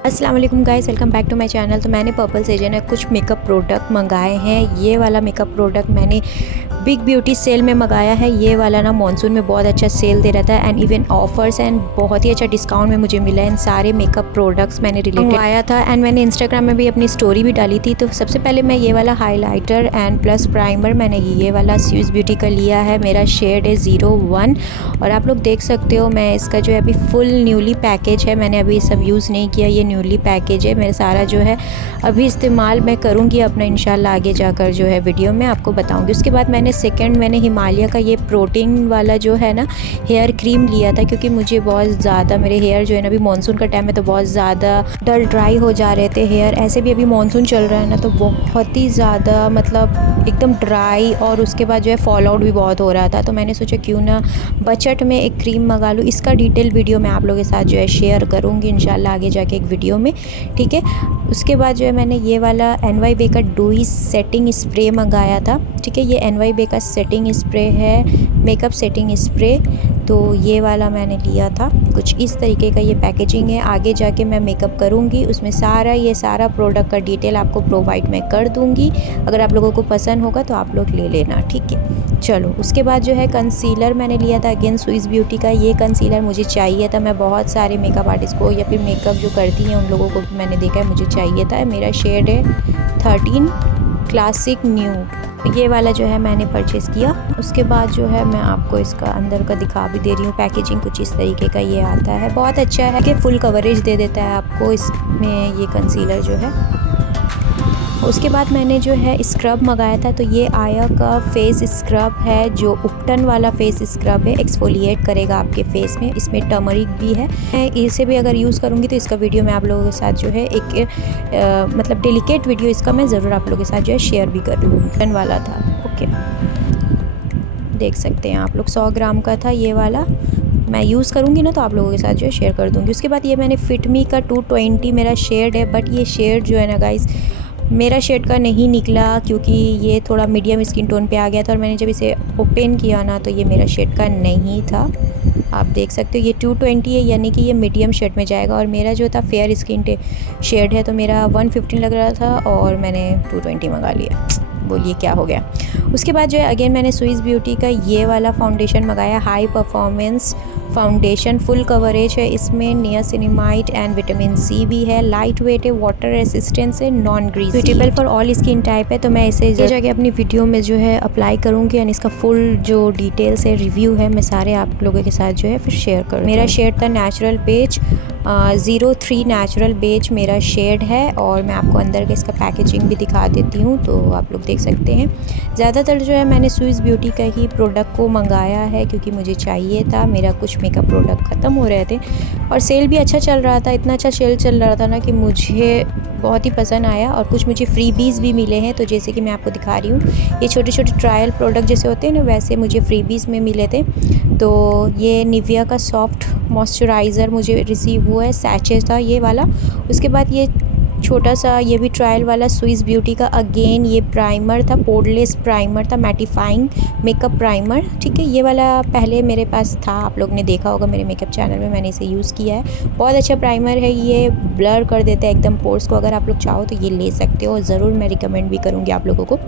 अस्सलाम वालेकुम guys, welcome back to my channel. तो मैंने पर्पल से जो है कुछ मेकअप प्रोडक्ट मंगाए हैं। ये वाला मेकअप प्रोडक्ट मैंने बिग ब्यूटी सेल में मंगाया है। ये वाला ना मॉनसून में बहुत अच्छा सेल दे रहा था एंड इवन ऑफर्स एंड बहुत ही अच्छा डिस्काउंट में मुझे मिला है। इन सारे मेकअप प्रोडक्ट्स मैंने रिलेटेड मंगाया था एंड मैंने इंस्टाग्राम में भी अपनी स्टोरी भी डाली थी। तो सबसे पहले मैं ये वाला हाईलाइटर एंड प्लस प्राइमर मैंने ये वाला स्विस ब्यूटी का लिया है। मेरा शेड है 01 और आप लोग देख सकते हो मैं इसका जो है अभी फुल न्यूली पैकेज है। मैंने अभी सब यूज़ नहीं किया, ये न्यूली पैकेज है। मेरा सारा जो है अभी इस्तेमाल मैं करूँगी अपना, इंशाल्लाह आगे जाकर जो है वीडियो में आपको बताऊँगी। उसके बाद मैंने हिमालय का ये प्रोटीन वाला जो है ना हेयर क्रीम लिया था, क्योंकि मुझे बहुत ज़्यादा मेरे हेयर जो है ना अभी मानसून का टाइम है तो बहुत ज़्यादा डल ड्राई हो जा रहे थे हेयर। ऐसे भी अभी मानसून चल रहा है ना तो बहुत ही ज़्यादा मतलब एकदम ड्राई और उसके बाद जो है फॉल आउट भी बहुत हो रहा था। तो मैंने सोचा क्यों ना बजट में एक क्रीम मंगा लूँ। इसका डिटेल वीडियो मैं आप लोगों के साथ जो है शेयर करूँगी इंशाल्लाह आगे जाके एक वीडियो में, ठीक है। उसके बाद जो है मैंने ये वाला NYB का डूई सेटिंग स्प्रे मंगाया था, ठीक है। ये NYB का सेटिंग स्प्रे है, मेकअप सेटिंग स्प्रे। तो ये वाला मैंने लिया था, कुछ इस तरीके का ये पैकेजिंग है। आगे जाके मैं मेकअप करूँगी उसमें ये सारा प्रोडक्ट का डिटेल आपको प्रोवाइड मैं कर दूँगी। अगर आप लोगों को पसंद होगा तो आप लोग ले लेना, ठीक है। चलो उसके बाद जो है कंसीलर मैंने लिया था अगेन स्विस ब्यूटी का। ये कंसीलर मुझे चाहिए था, मैं बहुत सारे मेकअप आर्टिस्ट को या फिर मेकअप जो करती हैं उन लोगों को भी मैंने देखा है, मुझे चाहिए था। मेरा शेड है 13 क्लासिक न्यूड। ये वाला जो है मैंने परचेज़ किया। उसके बाद जो है मैं आपको इसका अंदर का दिखा भी दे रही हूँ। पैकेजिंग कुछ इस तरीके का ये आता है, बहुत अच्छा है कि फुल कवरेज दे देता है आपको इसमें ये कंसीलर जो है। उसके बाद मैंने जो है स्क्रब मंगाया था, तो ये आया का फेस स्क्रब है जो उपटन वाला फेस स्क्रब है, एक्सफोलिएट करेगा आपके फेस में। इसमें टर्मरिक भी है। मैं इसे भी अगर यूज़ करूँगी तो इसका वीडियो मैं आप लोगों के साथ जो है एक मतलब डेलिकेट वीडियो इसका मैं ज़रूर आप लोगों के साथ जो है शेयर भी कर लूँगी। उपटन वाला था, ओके, देख सकते हैं आप लोग 100 ग्राम का था ये वाला। मैं यूज़ करूँगी ना तो आप लोगों के साथ जो है शेयर कर दूँगी। उसके बाद ये मैंने फिटमी का 220 मेरा शेड है, बट ये शेड जो है ना गाइस मेरा शेड का नहीं निकला, क्योंकि ये थोड़ा मीडियम स्किन टोन पे आ गया था और मैंने जब इसे ओपन किया ना तो ये मेरा शेड का नहीं था। आप देख सकते हो ये 220 है, यानी कि ये मीडियम शेड में जाएगा और मेरा जो था फेयर स्किन शेड है, तो मेरा 115 लग रहा था और मैंने 220 मंगा लिया। बोलिए क्या हो गया। उसके बाद जो है अगेन मैंने स्विस ब्यूटी का ये वाला फाउंडेशन मंगाया, high performance foundation, full coverage है। इसमें नियासिनामाइड एंड विटामिन C भी है, लाइट वेट है, वाटर रेसिस्टेंस है, non greasy, suitable for all skin type है। तो मैं इसे जाके अपनी वीडियो में जो है अप्लाई करूँगी एंड इसका फुल जो डिटेल्स है, रिव्यू है, मैं सारे आप लोगों के साथ जो है फिर शेयर करूँ। मेरा शेड था नेचुरल बेज 03 नेचुरल बेज मेरा शेड है और मैं आपको अंदर का इसका पैकेजिंग भी दिखा देती हूँ तो आप लोग देख सकते हैं। ज़्यादातर जो है मैंने स्विस ब्यूटी का ही प्रोडक्ट को मंगाया है, क्योंकि मुझे चाहिए था। मेरा कुछ मेकअप प्रोडक्ट ख़त्म हो रहे थे और सेल भी अच्छा चल रहा था। इतना अच्छा सेल चल रहा था ना कि मुझे बहुत ही पसंद आया और कुछ मुझे फ्रीबीज़ भी मिले हैं। तो जैसे कि मैं आपको दिखा रही हूँ, ये छोटे छोटे ट्रायल प्रोडक्ट जैसे होते हैं ना, वैसे मुझे फ्रीबीज़ में मिले थे। तो ये निविया का सॉफ्ट मॉइस्चराइज़र मुझे रिसीव हुआ है, सैचे था ये वाला। उसके बाद ये छोटा सा ये भी ट्रायल वाला स्विस ब्यूटी का अगेन ये प्राइमर था, पोर्लेस प्राइमर था, मैटिफाइंग मेकअप प्राइमर, ठीक है। ये वाला पहले मेरे पास था, आप लोग ने देखा होगा मेरे मेकअप चैनल में, मैंने इसे यूज़ किया है। बहुत अच्छा प्राइमर है, ये ब्लर कर देता है एकदम पोर्स को। अगर आप लोग चाहो तो ये ले सकते हो, ज़रूर मैं रिकमेंड भी करूँगी आप लोगों को।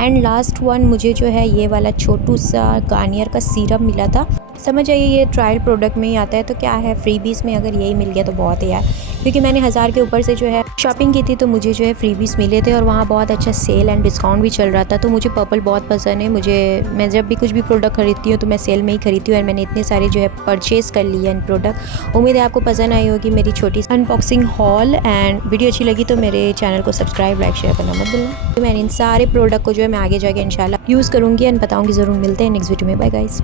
एंड लास्ट वन मुझे जो है ये वाला छोटू सा गार्नियर का सीरम मिला था। समझ आइए ये ट्रायल प्रोडक्ट में ही आता है, तो क्या है फ्रीबीज़ में अगर यही मिल गया तो बहुत है यार, क्योंकि मैंने 1000 के ऊपर से जो है शॉपिंग की थी तो मुझे जो है फ्रीबीज़ मिले थे और वहाँ बहुत अच्छा सेल एंड डिस्काउंट भी चल रहा था। तो मुझे पर्पल बहुत पसंद है। मैं जब भी कुछ भी प्रोडक्ट खरीदती हूँ तो मैं सेल में ही खरीदती हूँ और मैंने इतने सारे जो है परचेज़ कर लिए हैं प्रोडक्ट। उम्मीद है आपको पसंद आई होगी मेरी छोटी अनबॉक्सिंग हॉल। एंड वीडियो अच्छी लगी तो मेरे चैनल को सब्सक्राइब, लाइक, शेयर करना मत भूलना। तो मैंने इन सारे प्रोडक्ट को जो है मैं आगे जाके इंशाल्लाह यूज़ करूँगी एंड बताऊँगी ज़रूर। मिलते हैं नेक्स्ट वीडियो में, बाय गाइस।